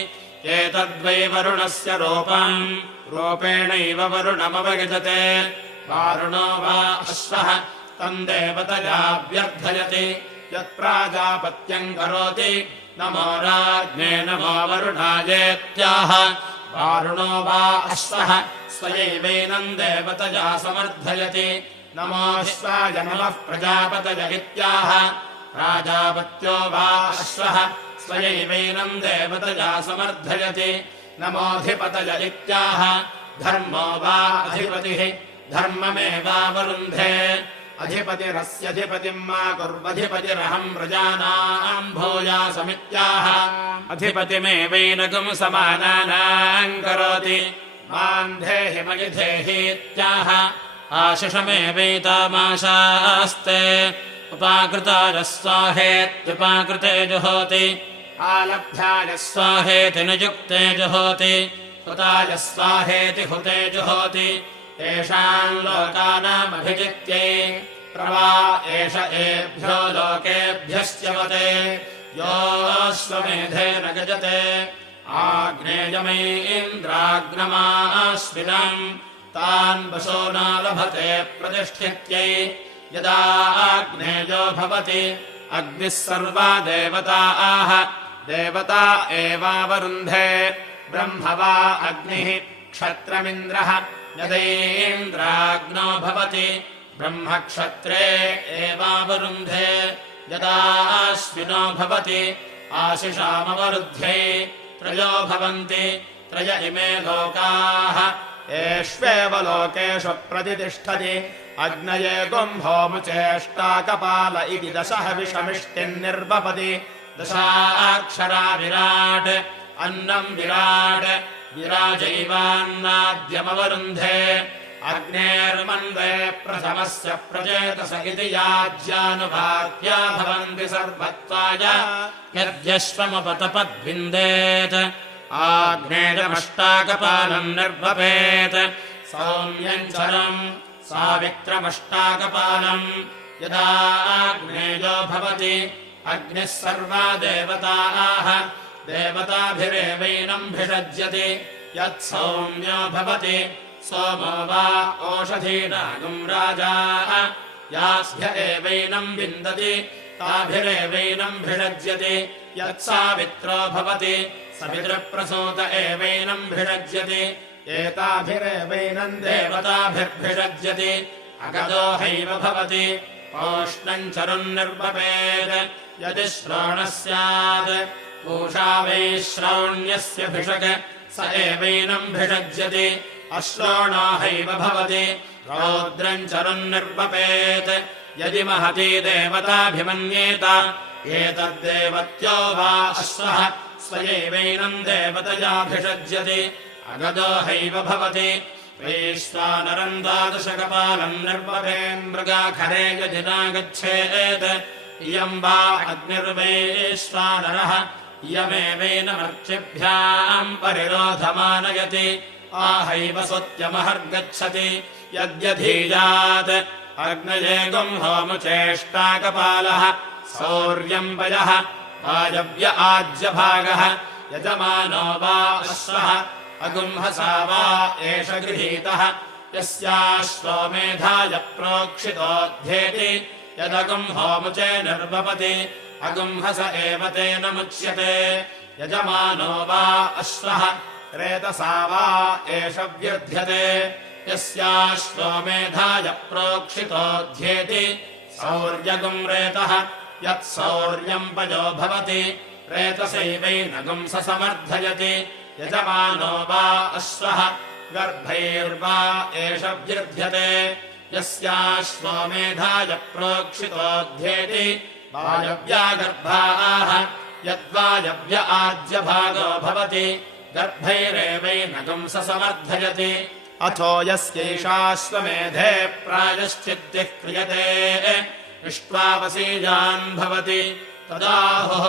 एतद्वै वरुणस्य रूपम् रूपेणैव वरुणमवगजते वारुणो वा अश्वः तम् देवतयाभ्यर्थयति यत्प्राजापत्यम् करोति नमो राज्ञे नमो वरुणायेत्याह वारुणो वा अश्वः स्वयैवैनम् देवतया समर्थयति नमोऽश्वाय नमः प्रजापतय इत्याह प्राजापत्यो वा अश्वः स्वयैवैनम् देवतया समर्थयति नमोऽधिपतय इत्याह धर्मो वा अधिपतिः धर्ममेवावरुन्धे अधिपतिरस्यधिपतिम् मा कुर्वधिपतिरहम् प्रजानाम् भूयासमित्याह अधिपतिमेवैनगुम् समानानाम् करोति माम् देहि मयि देहीत्याह आशिषमेवैतामाशास्ते उपाकृताय स्वाहेत्युपाकृते जुहोति आलब्धाय स्वाहेति नियुक्ते जुहोति हुताय स्वाहेति हुते जुहोति तेषाम् लोकानामभिजित्यै प्रवा एष एभ्यो लोकेभ्यश्च्यवते योऽश्वमेधेन गजते आग्नेयमैन्द्राग्नमाश्विनम् तान् वशो न लभते प्रतिष्ठित्यै यदा आग्नेयो भवति अग्निः सर्वा देवताः देवता एवावरुन्धे ब्रह्म वा अग्निः क्षत्रमिन्द्रः यदैन्द्राग्नो भवति ब्रह्मक्षत्रे एवावरुन्धे यदा अश्विनो भवति आशिषामवरुध्ये त्रयो भवन्ति त्रय इमे लोकाः एष्वेव लोकेषु प्रतितिष्ठति अग्नये गुम्भोमुचेष्टाकपाल इति दशः विषमिष्टिर्निर्वपति दशाक्षरा विराट् अन्नम् विराट् विराजैवान्नाद्यमवरुन्धे अग्नेर्मन्वे प्रथमस्य प्रचेतस इति याज्यानुभाव्या भवन्ति सर्वत्वाय यद्यश्वमुपतपद्विन्देत् आग्नेयमष्टाकपालम् निर्वपेत् सौम्यञ्चरम् सावित्रमष्टाकपालम् यदा आग्नेयो भवति अग्निः सर्वा देवताः देवताभिरेवैनम् भिषज्यति यत्सौम्यो भवति सोमो वा ओषधीनागुम् राजा यास्भ्य एवैनम् विन्दति ताभिरेवैनम् भिषज्यति यत्सावित्रो भवति सवितृप्रसूत एवैनम् भिषज्यति एताभिरेवैनम् देवताभिर्भिषज्यति अगदो हैव भवति औष्णम् चरुन्निर्वपेत् यदि श्रोणः स्यात् पूषा वैश्रौण्यस्य भिषक् स एवैनम् भिषज्यति अश्रोणो हैव भवति रौद्रम् चरुन्निर्वपेत् यदि महती देवताभिमन्येत एतद्देवत्यो वा अश्वः स्वयैवैनम् देवतयाभिषज्यति अगदो हैव भवति वैश्वानरम् द्वादशकपालम् निर्वपेन्मृगाखरे यदिना गच्छेत् इयम् वा अग्निर्वैश्वानरः इयमेवैनमर्चिभ्याम् परिरोधमानयति आहैव सुत्यमहर्गच्छति यद्यधीयात् अग्नये गुम्होमुचेष्टाकपालः सौर्यम् वयः वायव्य आज्यभागः यजमानो वा अश्वः अगुम्हसा वा एष गृहीतः यस्याश्वमेधाय प्रोक्षितोऽध्येति यदगुम्होमुचे निर्वपति अगुम्हस एव तेन मुच्यते यजमानो वा अश्वः रेतसा वा एष व्यर्थ्यते यस्याश्वमेधाय प्रोक्षितोऽध्येति सौर्यगुम् रेतः यत्सौर्यम् पयो भवति रेतसैवैनगुम् स समर्थयति यजमानो वा अश्वः गर्भैर्वा एष व्यर्थ्यते यस्याश्वमेधाय प्रोक्षितोऽध्येति वायव्या गर्भाः यद्वायव्य आज्यभागो भवति गर्भैरेवैनगुम् स समर्थयति अथो यस्यैषाश्वमेधे प्रायश्चित्तिः क्रियते इष्ट्वावसीजान् भवति तदाहुः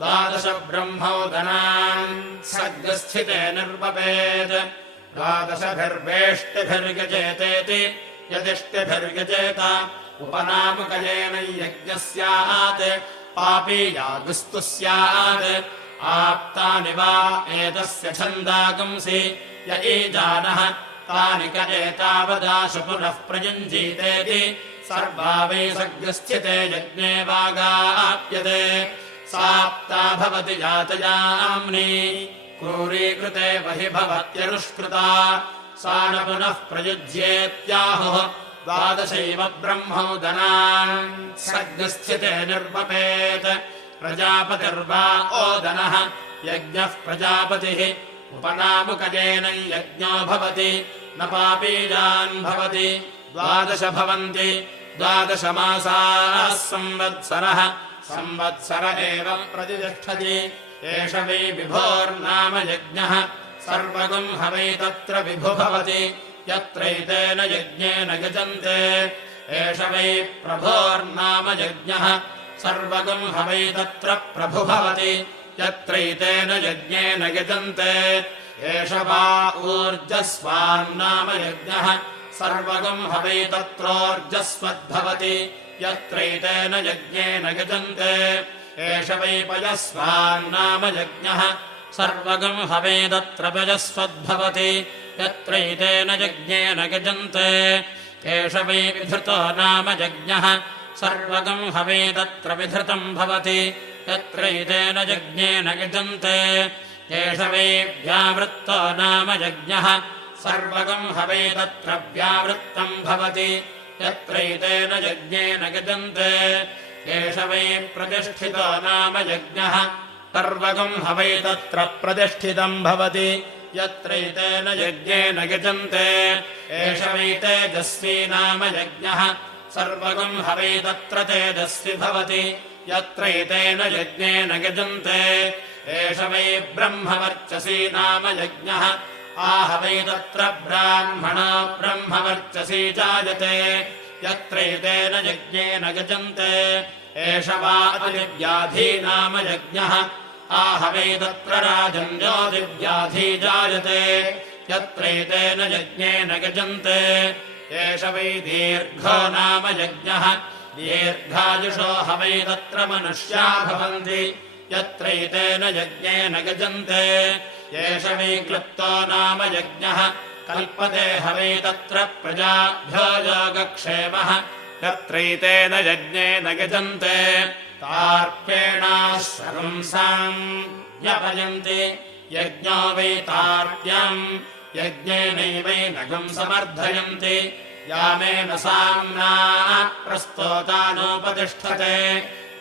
द्वादश ब्रह्मोदनान् सर्गस्थिते निर्वपेत् द्वादशभिर्वेष्टिभिर्यजेतेति यदिष्टिभिर्यजेत उपनामकयेन यज्ञः स्यात् पापीयागुस्तु स्यात् आप्तानि वा एतस्य छन्दागुंसि य ईजानः तानि क एतावदाशु पुनः प्रयुञ्जीतेति सर्वा वै सग्रस्थिते यज्ञे वागाप्यते साप्ता भवति जातयाम्नि क्रूरीकृते वहि भवत्यनुष्कृता सा न पुनः प्रयुज्येत्याहुः द्वादशैव ब्रह्मोदनान् सग्रस्थिते निर्वपेत् प्रजापतिर्वा ओदनः यज्ञः प्रजापतिः उपनामुकजेन यज्ञो भवति न पापीजान् भवति 12 भवन्ति 12 मासाः संवत्सरः संवत्सर एव प्रतिष्ठति एष वै विभोर्नाम यज्ञः सर्वगं हवै तत्र विभु भवति यत्रैतेन यज्ञेन यजन्ते एष वै प्रभोर्नाम यज्ञः सर्वगं हवै तत्र प्रभु भवति यत्रैतेन यज्ञेन यजन्ते एष वा ऊर्जस्वान्नाम यज्ञः सर्वगं हवै तत्रोर्जस्वद्भवति यत्रैतेन यज्ञेन यजन्ते एष वै पयस्वान्नाम यज्ञः सर्वगं हवै तत्र पयस्वद्भवति यत्रैतेन यज्ञेन यजन्ते एष वै विधृतो नाम यज्ञः सर्वगं हवै तत्र विधृतं भवति यत्रैतेन यज्ञेन यजन्ते एष वै व्यावृत्तो नाम यज्ञः सर्वगं हवै तत्र व्यावृत्तं भवति यत्रैतेन यज्ञेन यजन्ते एष वै प्रतिष्ठितो नाम यज्ञः सर्वगं हवै तत्र प्रतिष्ठितं भवति यत्रैतेन यज्ञेन यजन्ते एष वै तेजस्वी नाम यज्ञः सर्वगं हवै तत्र तेजस्वी भवति यत्रैतेन यज्ञेन यजन्ते एष वै ब्रह्मवर्चसी नाम यज्ञः आहवै तत्र ब्राह्मणो ब्रह्मवर्चसी जायते यत्रैतेन यज्ञेन यजन्ते एष वा दिव्याधी नाम यज्ञः आहवै तत्र राजन्योदिव्याधी जायते यत्रैतेन यज्ञेन यजन्ते एष वै दीर्घो नाम यज्ञः दीर्घायुषो हवै तत्र मनुष्या भवन्ति यत्रैतेन यज्ञेन यजन्ते एष वै क्लुप्तो नाम यज्ञः कल्पते हवै तत्र प्रजाभ्यो योगक्षेमः यत्रैतेन यज्ञेन यजन्ते तार्प्येणाश्वंसाम् व्यपयन्ति यज्ञो वै तार्प्यम् यज्ञेनैवैनगम् समर्थयन्ति यामेन साम्ना प्रस्तोतानोपतिष्ठते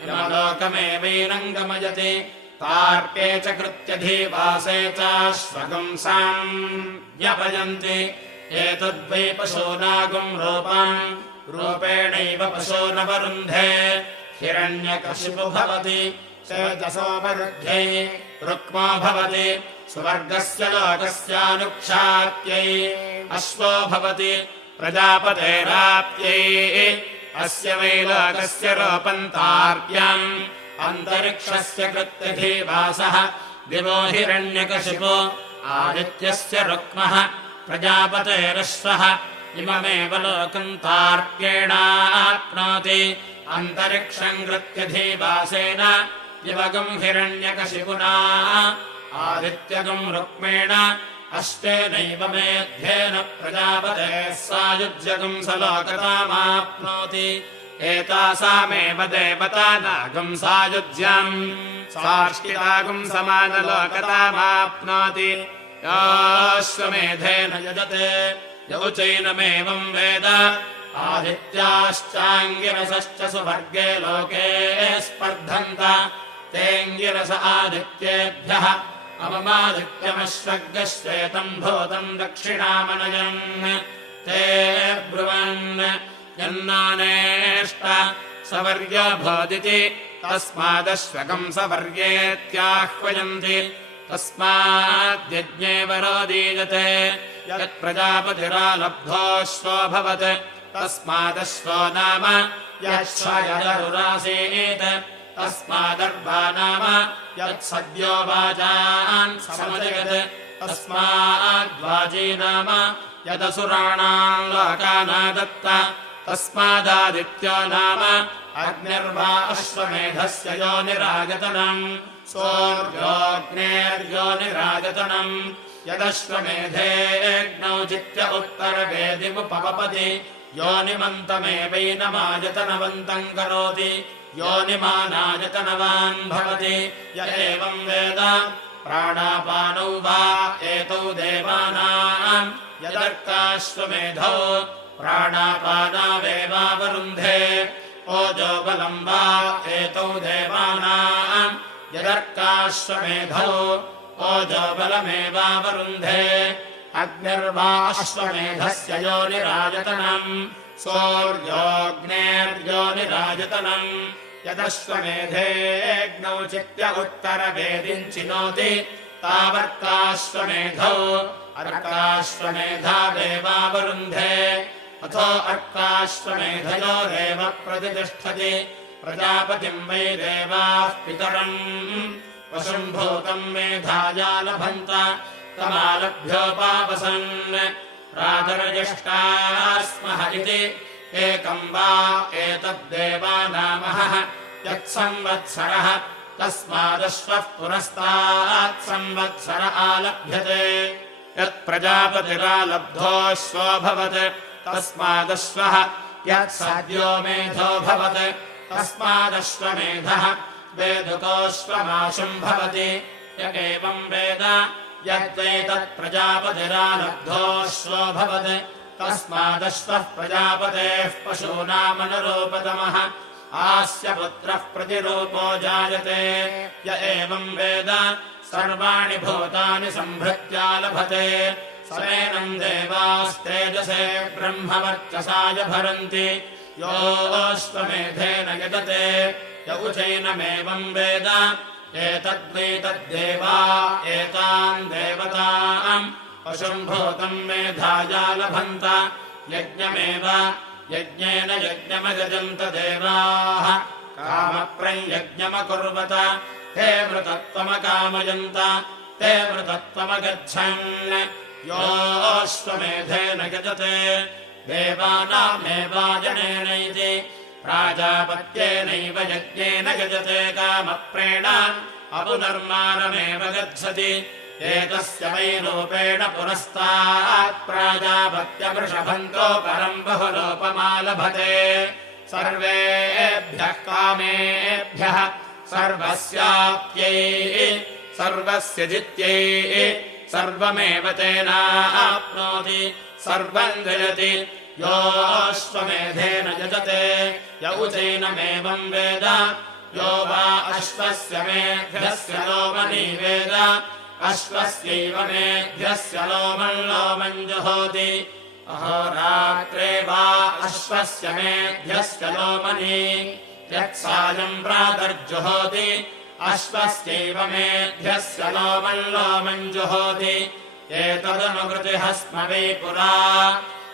लोकमेवैनम् गमयति तार्प्ये च कृत्यधिवासे चाश्वगंसाम् व्यपयन्ति एतद्वै पशूनागम् रूपम् रूपेणैव पशूनवरुन्धे हिरण्यकशिपु भवति तेजसोपरुध्ये रुक्मो भवति सुवर्गस्य लोकस्यानुक्षात्यै अश्वो भवति प्रजापतेराप्यै अस्य वै लोकस्य रूपन्तार्प्यम् अन्तरिक्षस्य कृत्यधिवासः दिवो हिरण्यकशिपो आदित्यस्य रुक्मः प्रजापतेरश्वः इममेव लोकन्तार्प्येणाप्नोति अन्तरिक्षम् कृत्यधिवासेन दिवगम् हिरण्यकशिपुना आदित्यगम् रुक्मेण अष्टेनैव मेध्येन प्रजापतेः सायुज्यगम् स लोकतामाप्नोति एतासामेव देवतानागम् सायुज्यम् सार्ष्टिरागम् समानलोकतामाप्नोति याश्वमेधेन यजते यौचैनमेवम् वेद आदित्याश्चाङ्गिरसश्च सुवर्गे लोके स्पर्धन्त तेऽङ्गिरस आदित्येभ्यः अममादित्यमश्वग्गश्वेतम् भूतम् दक्षिणामनयन् ते ब्रुवन् यन्नानेष्ट सवर्यो भोदिति तस्मादश्वगम् सवर्येत्याह्वयन्ति तस्माद्यज्ञे वरोदीयते यत्प्रजापतिरालब्धोऽश्वो भवत् तस्मादश्वो नाम यश्वयदरुरासीत् तस्मादर्वा नाम यत्सद्यो वाजान् समजयत् तस्माद्वाजी नाम यदसुराणाम् लोकानादत्त तस्मादादित्यो नाम अग्निर्वा अश्वमेधस्य योनिरायतनम् सोऽर्योऽग्नेर्योनिरायतनम् यदश्वमेधेऽग्नौ जित्य उत्तरवेदिमुपपपति योनिमन्तमेवैनमायतनवन्तम् करोति योनिमानायतनवान् भवति य एवम् वेद प्राणापानौ वा एतौ देवानाम् यदर्काश्वमेधौ प्राणापानावेवावरुन्धे ओजोबलम् वा एतौ देवानाम् यदर्काश्वमेधौ ओजोबलमेवावरुन्धे अग्निर्वा अश्वमेधस्य योनिरायतनम् सोऽर्योऽग्नेर्योनिरायतनम् यदश्वमेधेऽग्नौ चित्य उत्तरवेदिम् चिनोति तावर्काश्वमेधौ अर्काश्वमेधावेवावरुन्धे अथो अर्काश्वमेधयोरेव प्रतिष्ठति प्रजापतिम् वै देवाः पितरम् वशुम्भूतम् मेधाया लभन्त तमालभ्योपावसन् राजर्यष्टाः स्मः इति एकम् वा एतद्देवानामः यत्संवत्सरः तस्मादश्वः पुरस्तात् संवत्सर आलभ्यते यत्प्रजापतिरालब्धोऽश्वोऽभवत् तस्मादश्वः यत्साद्यो मेधो भवत् तस्मादश्वमेधः वेदुकोऽश्वमाशुम् भवति य एवम् वेद यद्वैतत्प्रजापतिरालब्धोऽश्वो भवत् तस्मादश्वः प्रजापतेः पशूनामनुरूपतमः आस्य पुत्रः प्रतिरूपो जायते य एवम् वेद सर्वाणि भूतानि संभृत्या लभते समेनम् देवास्तेजसे ब्रह्मवर्चसाय भरन्ति योऽश्वमेधेन यजते य उचैनमेवम् वेद एतद्वैतद्देवा एतान् देवताम् पशुम्भूतम् मेधाया लभन्त यज्ञमेव यज्ञेन यज्ञमयजन्त देवाः कामप्रयज्ञमकुर्वत ते मृतत्वमकामयन्त ते मृतत्वमगच्छन् योऽश्वमेधेन यजते देवानामेवाजनेनैति प्राजापत्येनैव यज्ञेन यजते कामप्रेण अपुनर्मानमेव गच्छति एतस्य वै रूपेण पुरस्तात् प्राजापत्यवृषभन्तो परम् बहुलोपमालभते सर्वेभ्यः कामेभ्यः सर्वस्याप्यै सर्वस्य जित्यै सर्वमेव तेनाप्नोति सर्वम् जयति योऽश्वमेधेन यजते य उचैनमेवम् वेद यो वा अश्वस्य मेध्यस्य लोमनी वेद अश्वस्यैव मेध्यस्य लोमम् लोमम् जुहोति अहोरात्रे वा अश्वस्य मेध्यस्य लोमनी यत्सायम् प्रातर्जुहोति अश्वस्यैव मेध्यस्य लोमम् लोमम् जुहोति एतदनुकृतिः स्म वै पुरा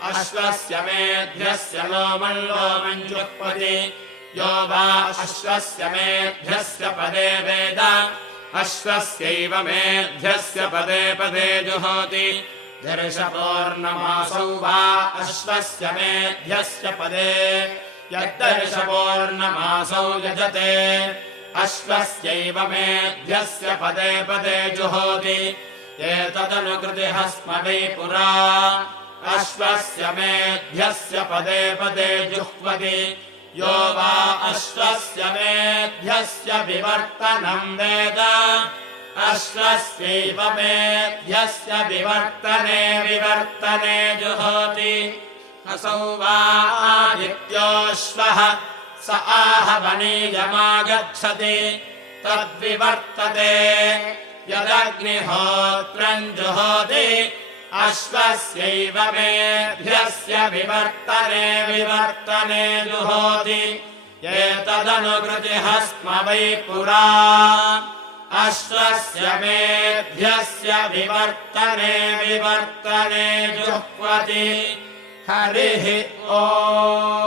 अश्वस्य मेध्यस्य लोमम् लोमम् जुह्वति यो वा अश्वस्य मेध्यस्य पदे वेद अश्वस्यैव मेध्यस्य पदे पदे जुहोति दर्शपूर्णमासौ वा अश्वस्य मेध्यस्य पदे यद्दर्शपूर्णमासौ यजते अश्वस्यैव मेध्यस्य पदे पदे जुहोति एतदनुकृतिः स्म वै पुरा अश्वस्य मेध्यस्य पदे पदे जुह्वति यो वा अश्वस्य मेध्यस्य विवर्तनम् वेद अश्वस्यैव मेध्यस्य विवर्तने जुहोति असौ वा आदित्योऽश्वः स आहवनीयमागच्छति तद्विवर्तते यदग्निहोत्रम् जुहोति अश्वस्यैव मेध्यस्य विवर्तने जुहोति एतदनुकृतिः स्म वै पुरा अश्वस्य मेध्यस्य विवर्तने जुह्वति हरिः ओम्।